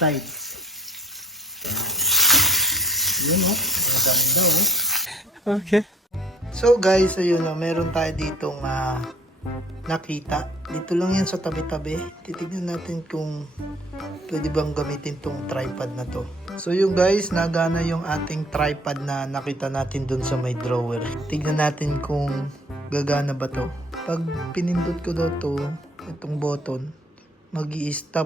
sides. Yun o, ang ganda o. Okay. So guys, ayun o, meron tayo ditong nakita. Dito lang yan sa tabi-tabi. Titignan natin kung pwede bang gamitin tong tripod na to. So yung guys, nagana yung ating tripod na nakita natin dun sa may drawer. Tignan natin kung gagana ba to. Pag pinindot ko daw to, itong button, mag-i-stop.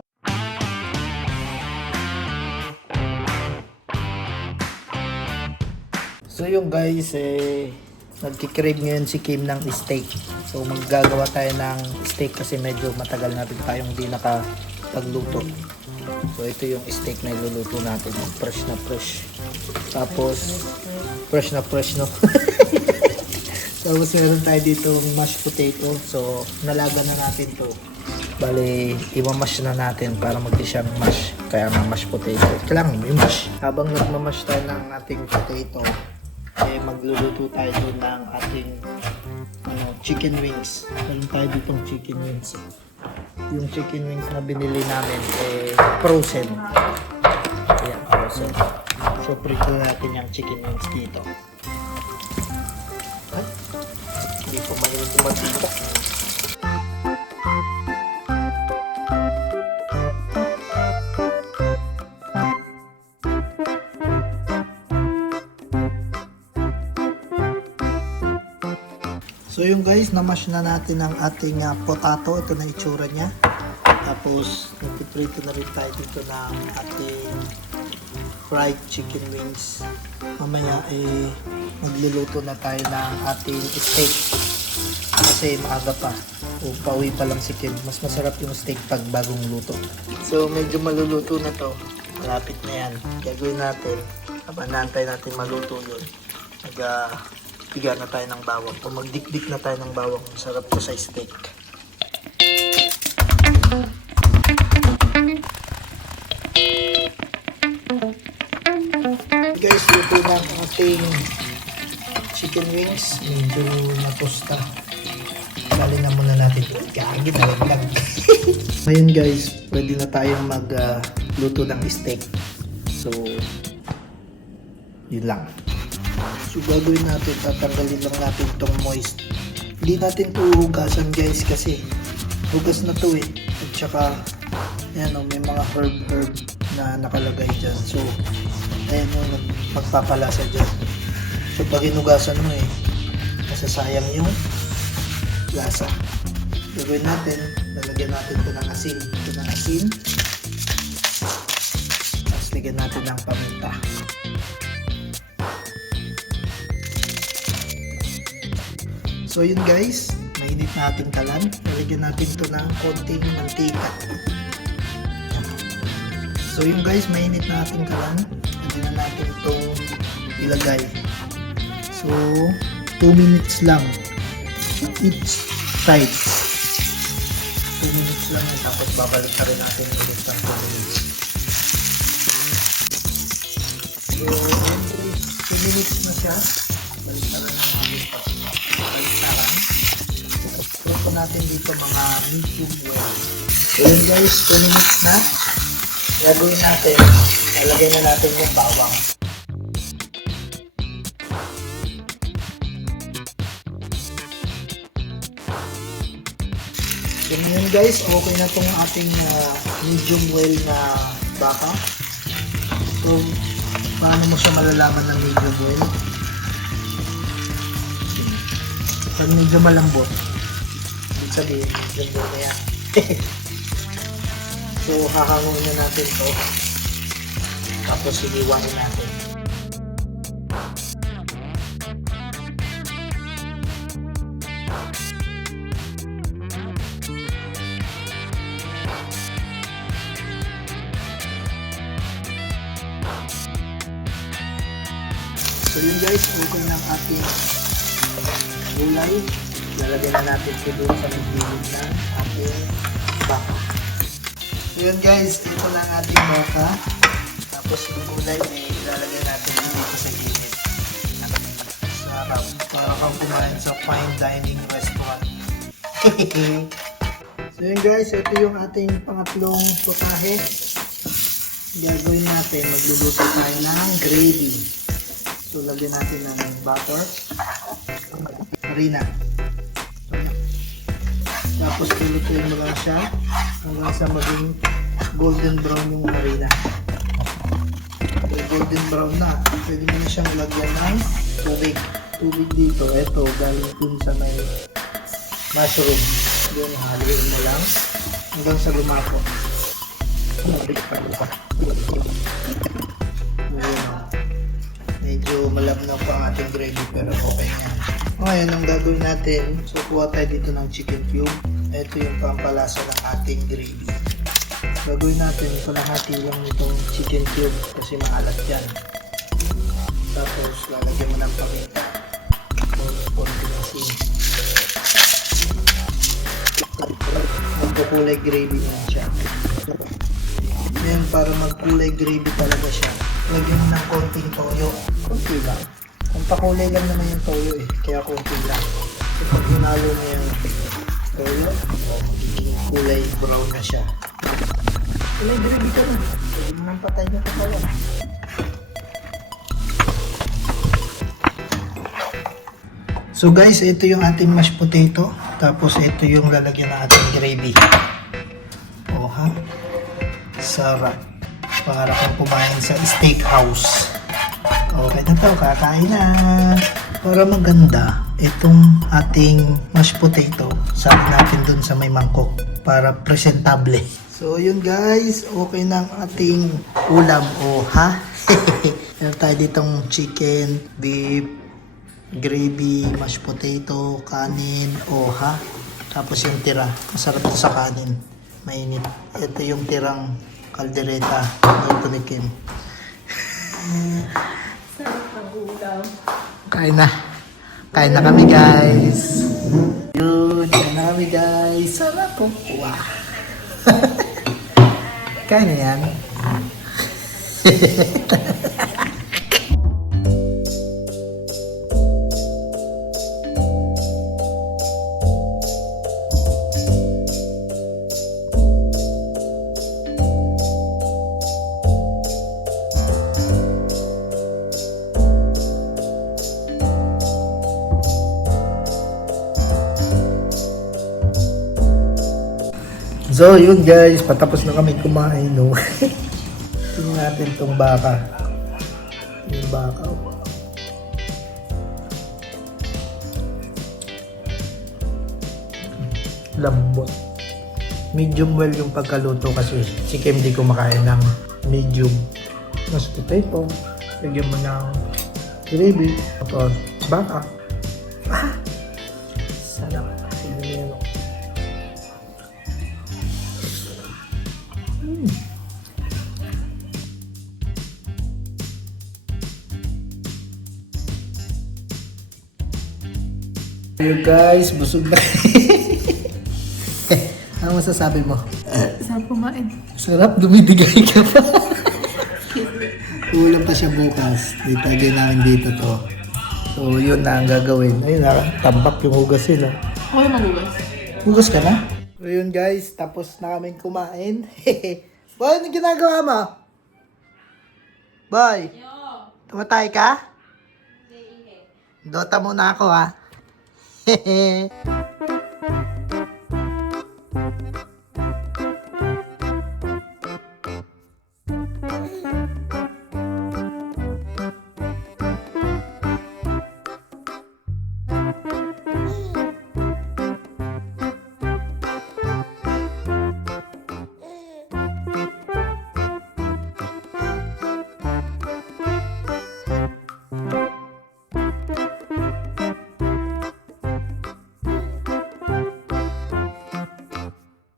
So yung guys, nagkikrave ngayon si Kim ng steak. So maggagawa tayo ng steak kasi medyo matagal na rin tayong di nakapagluto. So ito yung steak na iluluto natin. Fresh na fresh. Tapos, fresh na fresh no. Tapos meron tayo dito mashed potato. So nalaga na natin to. Bale, i-mash na natin para magdi siyang mash. Kaya nga mashed potato. Kailangan mo yung mash. Habang nagmamash tayo ng ating potato, magluluto tayo doon ng ating chicken wings. Meron tayo ditong chicken wings. Yung chicken wings na binili namin frozen. Ayan, frozen. So prito natin yung chicken wings dito. Ay, hindi po mahilig tumatito. So yung guys, namash na natin ang ating potato. Ito na itsura niya. Tapos, nagpiprito na rin tayo dito ng ating fried chicken wings. Mamaya magluluto na tayo ng ating steak. Kasi maaga pa. O pauwi pa lang si Kim. Mas masarap yung steak pag bagong luto. So medyo maluluto na to. Malapit na yan. Gagawin natin. Habang naantay natin maluto yun. Piga na tayo ng bawang o magdikdik na tayo ng bawang. Masarap to sa steak. Guys, luto na ang ating chicken wings. Medyo natusta. Sali na muna natin ito. Gagi na lang. Ngayon guys, pwede na tayong magluto ng steak. So, yun lang. So gagawin natin, tatanggalin lang natin itong moist. Hindi natin ito hugasan guys kasi hugas na to At saka, ayan may mga herb na nakalagay dyan. So, ayan magpapalasa dyan. So pag hinugasan mo masasayang yung lasa. Gagawin natin, lalagyan natin ito ng asin. Ito ng asin. Tapos lagyan natin ng paminta. So yun guys, mainit na ating kalan. Lalagyan natin ito ng konting mantika. So yun guys, mainit na ating kalan. Pwede na natin itong ilagay. So 2 minutes lang each side. 2 minutes lang yun. Tapos babalik na rin natin ulit ng 2 minutes. So every 2 minutes na siya. Balik na rin ang ating luto natin dito mga medium well. So yun guys, 2 minutes na. Gagawin natin, lalagay na natin yung bawang. So yun guys, okay na tong ating medium well na baka. So paano mo siya malalaman na medium well? Pag medyo malambot, ibig sabihin, lambot na yan. So, hahanguin na natin to. Tapos, iniwain natin. So, yun guys, okay na ang ating gulay. Lalagyan na natin ito doon sa gilid ng ating baka. So yun guys, ito na ang ating baka. Tapos yung gulay ilalagay natin dito sa gilid. Sarap. Para kang kumain sa fine dining restaurant. So yun guys, ito yung ating pangatlong putahe. Gagawin natin, magluluto tayo ng gravy. So, lagyan natin ng butter, harina. Tapos, lulutuin mo lang siya hanggang sa maging golden brown yung harina. So, golden brown na. Pwede mo na siyang lagyan ng tubig. Tubig dito, eto, galing dun sa may mushroom. Yun, haluin mo lang hanggang sa lumapo. Medyo malabnaw pa ang ating gravy pero okay na. Ngayon, ang gagawin natin, so kuha tayo dito ng chicken cube. Ito yung pampalasa ng ating gravy. Gagawin natin, kalahati lang itong chicken cube kasi maalat yan. Tapos, lalagyan mo ng paminta. Konti ng sili. Magkukulay gravy na siya. Ngayon, para magkulay gravy talaga siya, lagyan mo ng konting toyo. Konti lang. Kung pakulay lang naman yung toyo eh, kaya konti lang. So, pag hinalo mo yung toyo, magiging kulay brown na siya. Kulay gravy ka na. Pwede mo nang patay na katawan. So guys, ito yung ating mashed potato. Tapos ito yung lalagyan ng ating gravy. Oh ha? Sarap. Para kang kumain sa steakhouse. Okay na to, kakain na. Para maganda, itong ating mashed potato, sabi natin dun sa may mangkok. Para presentable. So yun guys, okay na ang ating ulam. Oh ha? Meron tayo ditong chicken, beef, gravy, mashed potato, kanin, oha. Tapos yung tira. Masarap to sa kanin. Mainit. Ito yung tirang kaldereta. Ito ni Kim. Sarap ng ulam. Kain na. Kain na kami guys. Yun. Kain na kami guys. Sarap po. Wow. Kain na yan. So yun guys, patapos na kami kumain no. Tingnan natin tong baka. Yung baka. Lambot. Medium well yung pagkaluto kasi si Kim di kumakain ng medium. Mas potato. Lagyan mo ng gravy. Tapos baka. Ah! Sarap. Tignan mo yan. Hey guys, busog na. Ano masasabi mo? Sarap kumain. Sarap, dumidigay ka pa. Ulam pa siya bukas. Itagay namin dito to. So yun na ang gagawin. Ayun na, tambak yung hugas yun. Okay magugas. Hugas ka na? So yun guys, tapos na kaming kumain. Boy, ano ginagawa mo? Boy, tumatay ka? Dota muna ako ha. Hehe.